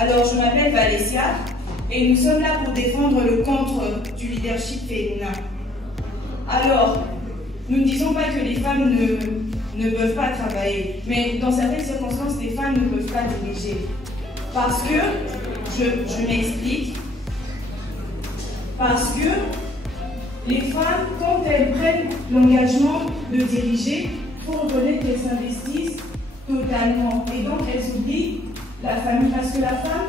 Alors, je m'appelle Valécia et nous sommes là pour défendre le contre du leadership féminin. Alors, nous ne disons pas que les femmes ne peuvent pas travailler, mais dans certaines circonstances, les femmes ne peuvent pas diriger. Parce que, je m'explique, parce que les femmes, quand elles prennent l'engagement de diriger, il faut reconnaître qu'elles s'investissent totalement. Et donc, elles oublient la famille, parce que la femme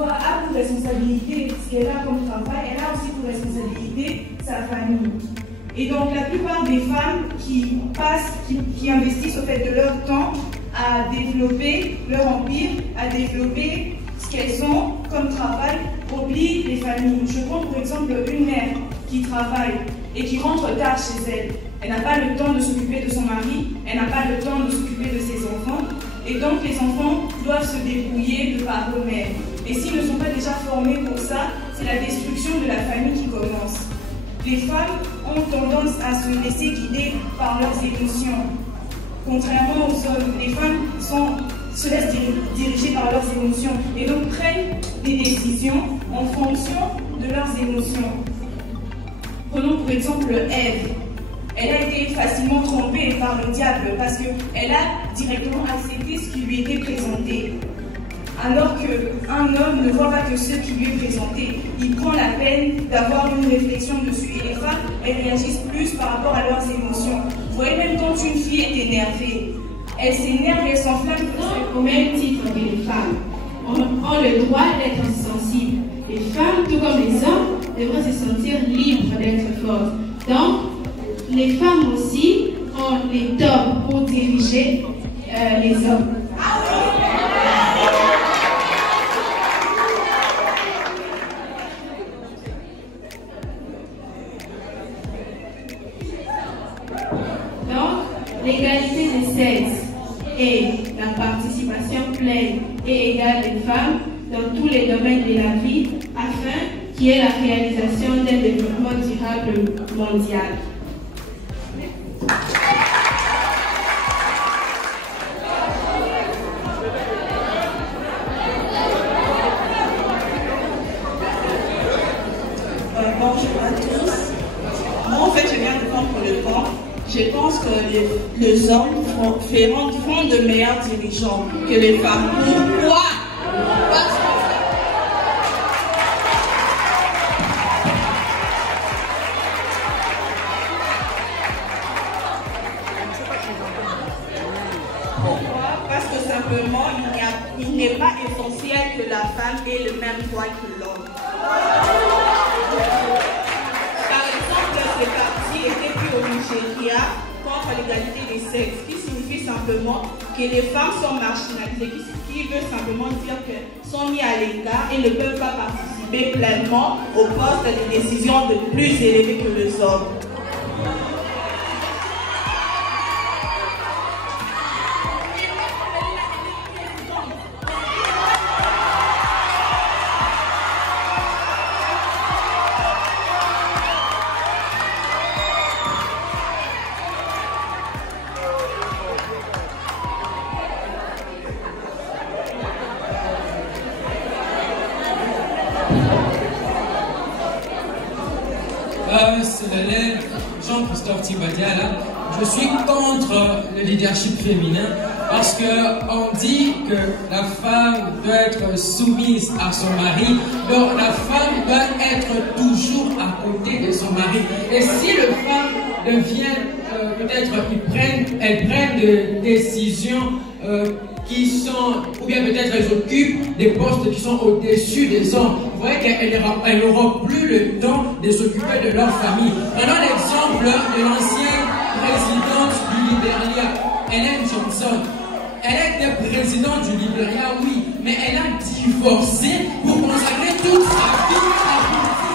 a pour responsabilité ce qu'elle a comme travail, elle a aussi pour responsabilité sa famille. Et donc, la plupart des femmes qui investissent au fait de leur temps à développer leur empire, à développer ce qu'elles ont comme travail, oublient les familles. Je prends pour exemple une mère qui travaille et qui rentre tard chez elle. Elle n'a pas le temps de s'occuper de son mari, elle n'a pas le temps de s'occuper de ses enfants. Et donc, les enfants doivent se débrouiller de par eux-mêmes. Et s'ils ne sont pas déjà formés pour ça, c'est la destruction de la famille qui commence. Les femmes ont tendance à se laisser guider par leurs émotions. Contrairement aux hommes, les femmes se laissent diriger par leurs émotions et donc prennent des décisions en fonction de leurs émotions. Prenons pour exemple Ève. Elle a été facilement trompée par le diable parce qu'elle a directement accepté ce qui lui était présenté. Alors qu'un homme ne voit pas que ce qui lui est présenté, il prend la peine d'avoir une réflexion dessus. Et les femmes, elles réagissent plus par rapport à leurs émotions. Vous voyez, même quand une fille est énervée, elle s'énerve et elle s'enflamme. Au même titre que les femmes, ont le droit d'être sensibles. Les femmes, tout comme les hommes, devraient se sentir libres d'être fortes. Donc, les femmes aussi ont les torts pour diriger les hommes. L'égalité des sexes et la participation pleine et égale des femmes dans tous les domaines de la vie afin qu'il y ait la réalisation d'un développement durable mondial. Bonjour à tous. Moi, en fait, je viens de prendre le temps. Je pense que les hommes feront de meilleurs dirigeants que les femmes. Pourquoi? Parce que simplement, il n'est pas essentiel que la femme ait le même droit que l'homme. Par exemple, ce parti était pris au Nigeria contre l'égalité des sexes, qui signifie simplement que les femmes sont marginalisées, qui veut simplement dire qu'elles sont mises à l'écart et ne peuvent pas participer pleinement aux postes de décision de plus élevés que les hommes. C'est Jean-Christophe Tibadiala. Je suis contre le leadership féminin parce qu'on dit que la femme doit être soumise à son mari, donc la femme doit être toujours à côté de son mari. Et si les femmes deviennent, peut-être, elles prennent des décisions qui sont, ou bien peut-être elles occupent des postes qui sont au-dessus des hommes. Vous voyez qu'elles n'auront plus le temps de s'occuper de leur famille. Prenons l'exemple de l'ancienne présidente du Libéria, Ellen Johnson. Elle était présidente du Libéria, oui, mais elle a divorcé pour consacrer toute sa vie à la politique.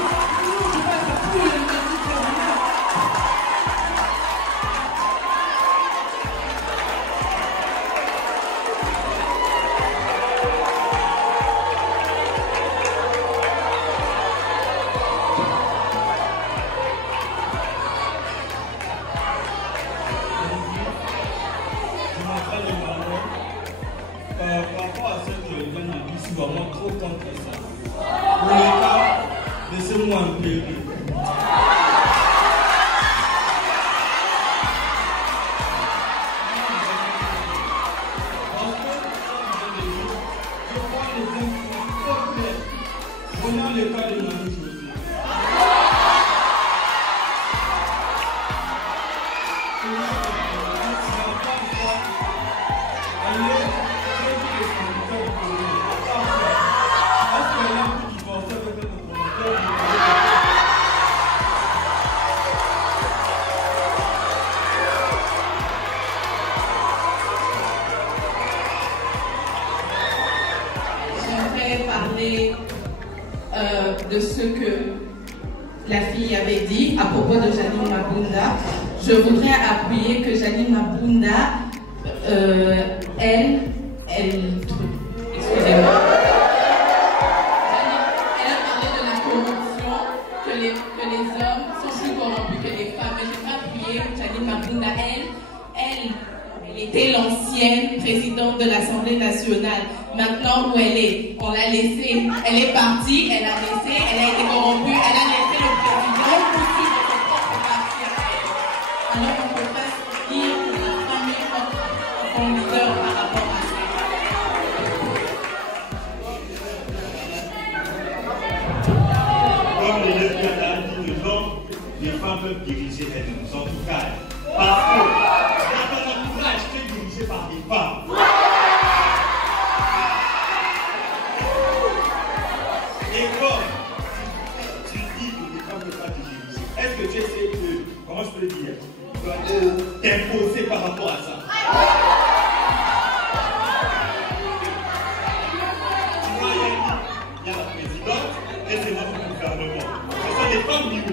Par rapport à ce que Yann a dit sur vraiment trop contre ça. Pour le cas, laissez-moi un peu. Prenons le cas de Marie-Josée. J'aimerais parler de ce que la fille avait dit à propos de Janine Mabunda. Je voudrais appuyer que Janine Mabunda, excusez-moi, elle a parlé de la corruption, que les hommes sont plus corrompus que les femmes. Mais je voudrais appuyer Janine Mabunda, elle était l'ancienne présidente de l'Assemblée nationale. Maintenant où elle est, on l'a laissée, elle est partie, elle a laissé, elle a été corrompue, elle a laissé le président poursuivre son propre parti à elle. Alors on ne peut pas se dire que la femme est son leader par rapport à ça. Comme le leader a dit que non, les femmes peuvent diriger elles-mêmes, en tout cas. Parce que dans ton entourage, tu es dirigé par des femmes. Et comme tu dis que les femmes ne peuvent pas te diriger, est-ce que tu essaies de, comment je peux le dire, t'imposer par rapport à ça? Tu vois, il y a la présidente et c'est notre gouvernement. Ce sont les femmes libres.